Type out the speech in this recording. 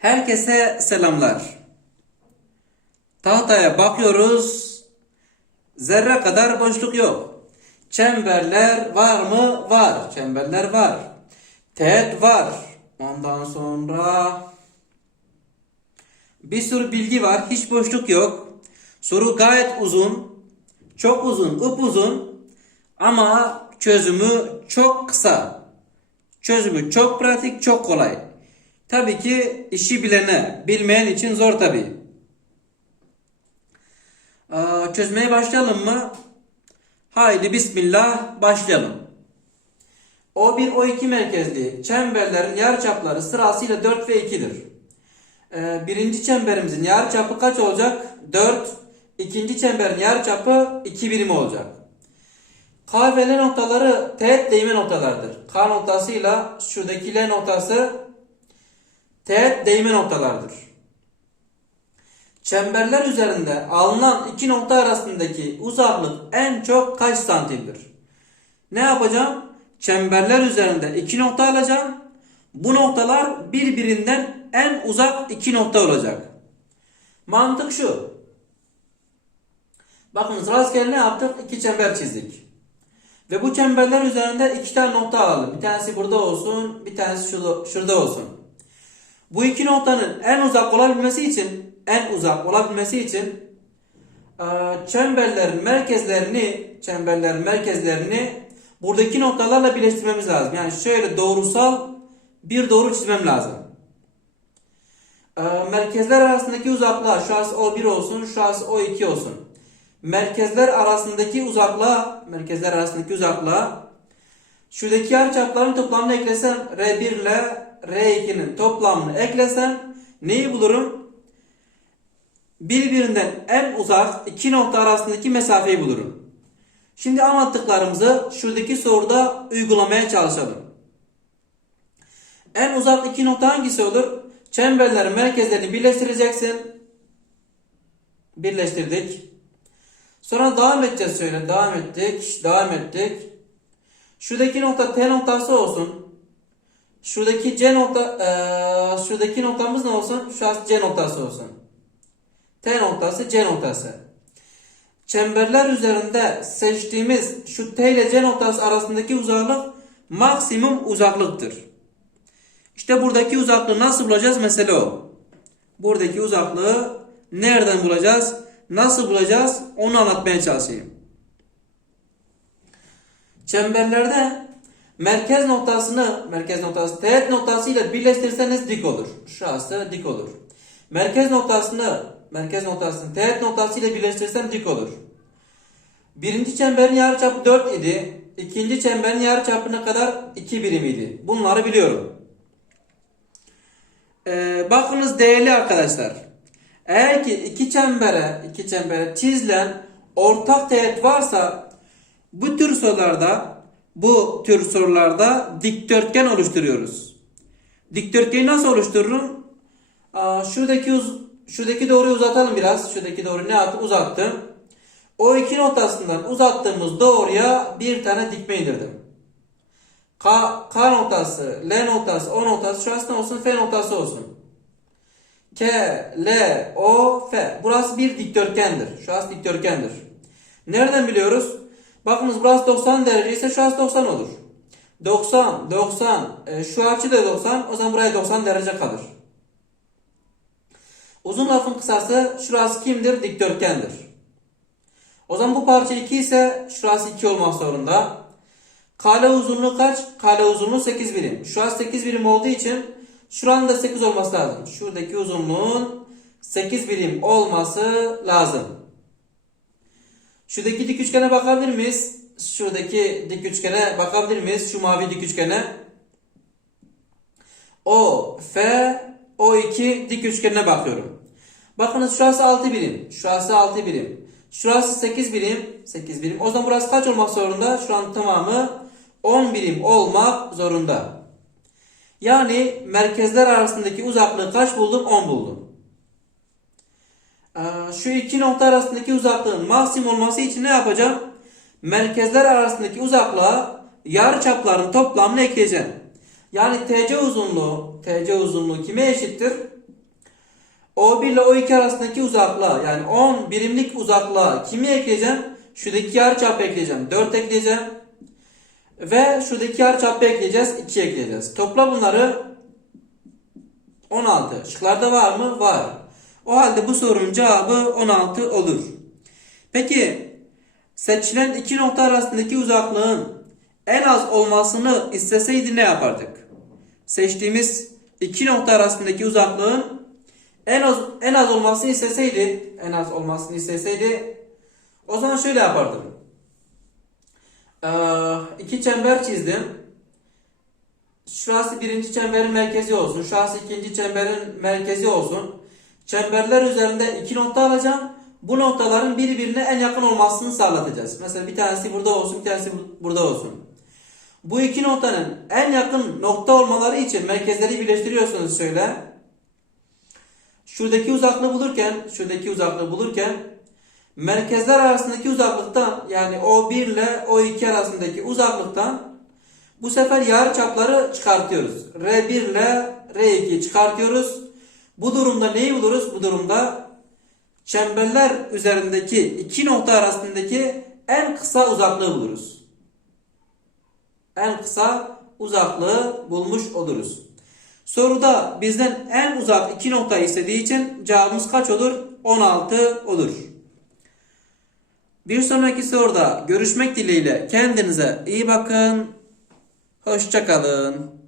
Herkese selamlar. Tahtaya bakıyoruz. Zerre kadar boşluk yok. Çemberler var mı? Var. Çemberler var. Teğet var. Ondan sonra bir sürü bilgi var. Hiç boşluk yok. Soru gayet uzun. Çok uzun, upuzun. Ama çözümü çok kısa. Çözümü çok pratik, çok kolay. Tabii ki işi bilene, bilmeyen için zor tabii. Aa, çözmeye başlayalım mı? Haydi bismillah başlayalım. O1 O2 merkezli çemberlerin yarıçapları sırasıyla 4 ve 2'dir. Ee, birinci çemberimizin yarıçapı kaç olacak? 4. İkinci çemberin yarıçapı 2 birim olacak. K ve L noktaları teğet değme noktalardır. K noktasıyla şuradaki L noktası teğet değme noktalardır. Çemberler üzerinde alınan iki nokta arasındaki uzaklık en çok kaç santimdir? Ne yapacağım? Çemberler üzerinde iki nokta alacağım. Bu noktalar birbirinden en uzak iki nokta olacak. Mantık şu. Bakınız rastgele ne yaptık? İki çember çizdik. Ve bu çemberler üzerinde iki tane nokta alalım. Bir tanesi burada olsun, bir tanesi şurada, şurada olsun. Bu iki noktanın en uzak olabilmesi için, en uzak olabilmesi için e, çemberlerin merkezlerini, çemberlerin merkezlerini buradaki noktalarla birleştirmemiz lazım. Yani şöyle doğrusal bir doğru çizmem lazım. E, merkezler arasındaki uzaklığa şurası O1 olsun, şurası O2 olsun. Merkezler arasındaki uzaklığa, merkezler arasındaki uzaklığa şuradaki yarıçapların toplamını eklesem R1 ile R2'nin toplamını eklesem neyi bulurum? Birbirinden en uzak iki nokta arasındaki mesafeyi bulurum. Şimdi anlattıklarımızı şuradaki soruda uygulamaya çalışalım. En uzak iki nokta hangisi olur? Çemberlerin merkezlerini birleştireceksin. Birleştirdik. Sonra devam edeceğiz şöyle. Devam ettik. Devam ettik. Şuradaki nokta T noktası olsun. Şuradaki C nokta ee, şuradaki noktamız ne olsun? Şurası C noktası olsun. T noktası C noktası. Çemberler üzerinde seçtiğimiz şu T ile C noktası arasındaki uzaklık maksimum uzaklıktır. İşte buradaki uzaklığı nasıl bulacağız? Mesele o. Buradaki uzaklığı nereden bulacağız? Nasıl bulacağız? Onu anlatmaya çalışayım. Çemberlerde merkez noktasını, merkez noktası teğet noktası ile birleştirirseniz dik olur. Şurası dik olur. Merkez noktasını, merkez noktasını teğet noktası ile birleştirirsem dik olur. Birinci çemberin yarıçapı 4 idi. İkinci çemberin yarıçapı ne kadar? 2 birim idi. Bunları biliyorum. Ee, bakınız değerli arkadaşlar. Eğer ki iki çembere, iki çembere çizilen ortak teğet varsa bu tür sorularda bu tür sorularda dikdörtgen oluşturuyoruz. Dikdörtgeni nasıl oluştururum? Şuradaki uz şuradaki doğruyu uzatalım biraz. Şuradaki doğruyu ne yaptım? Uzattım. O iki noktasından uzattığımız doğruya bir tane dikme indirdim. K, K noktası, L noktası, O noktası şurası ne olsun? F noktası olsun. K, L, O, F. Burası bir dikdörtgendir. Şurası dikdörtgendir. Nereden biliyoruz? Bakınız burası 90 derece ise şurası 90 olur. 90, 90, e, şu açı da 90, o zaman buraya 90 derece kalır. Uzun lafın kısası şurası kimdir? Dikdörtgendir. O zaman bu parça 2 ise şurası 2 olmak zorunda. Kale uzunluğu kaç? Kale uzunluğu 8 birim. Şurası 8 birim olduğu için şuranın da 8 olması lazım. Şuradaki uzunluğun 8 birim olması lazım. Şuradaki dik üçgene bakabilir miyiz? Şuradaki dik üçgene bakabilir miyiz? Şu mavi dik üçgene. O, F, O2 dik üçgenine bakıyorum. Bakınız şurası 6 birim. Şurası 6 birim. Şurası 8 birim. 8 birim. O zaman burası kaç olmak zorunda? Şuranın tamamı 10 birim olmak zorunda. Yani merkezler arasındaki uzaklığı kaç buldum? 10 buldum. Ee, şu iki nokta arasındaki uzaklığın maksimum olması için ne yapacağım? Merkezler arasındaki uzaklığa yarıçapların toplamını ekleyeceğim. Yani TC uzunluğu, TC uzunluğu kime eşittir? O1 ile O2 arasındaki uzaklığa yani 10 birimlik uzaklığa kimi ekleyeceğim? Şuradaki yarıçapı ekleyeceğim. 4 ekleyeceğim. Ve şuradaki yarıçapı ekleyeceğiz. 2 ekleyeceğiz. Topla bunları 16. Şıklarda var mı? Var. O halde bu sorunun cevabı 16 olur. Peki seçilen iki nokta arasındaki uzaklığın en az olmasını isteseydi ne yapardık? Seçtiğimiz iki nokta arasındaki uzaklığın en az en az olmasını isteseydi, en az olmasını isteseydi o zaman şöyle yapardım. Ee, iki çember çizdim. Şurası birinci çemberin merkezi olsun. Şurası ikinci çemberin merkezi olsun. Çemberler üzerinde iki nokta alacağım. Bu noktaların birbirine en yakın olmasını sağlatacağız. Mesela bir tanesi burada olsun, bir tanesi bu- burada olsun. Bu iki noktanın en yakın nokta olmaları için merkezleri birleştiriyorsunuz şöyle. Şuradaki uzaklığı bulurken, şuradaki uzaklığı bulurken merkezler arasındaki uzaklıktan yani O1 ile O2 arasındaki uzaklıktan bu sefer yarı çapları çıkartıyoruz. R1 ile R2 çıkartıyoruz. Bu durumda neyi buluruz? Bu durumda çemberler üzerindeki iki nokta arasındaki en kısa uzaklığı buluruz. En kısa uzaklığı bulmuş oluruz. Soruda bizden en uzak iki noktayı istediği için cevabımız kaç olur? 16 olur. Bir sonraki soruda görüşmek dileğiyle kendinize iyi bakın. Hoşçakalın.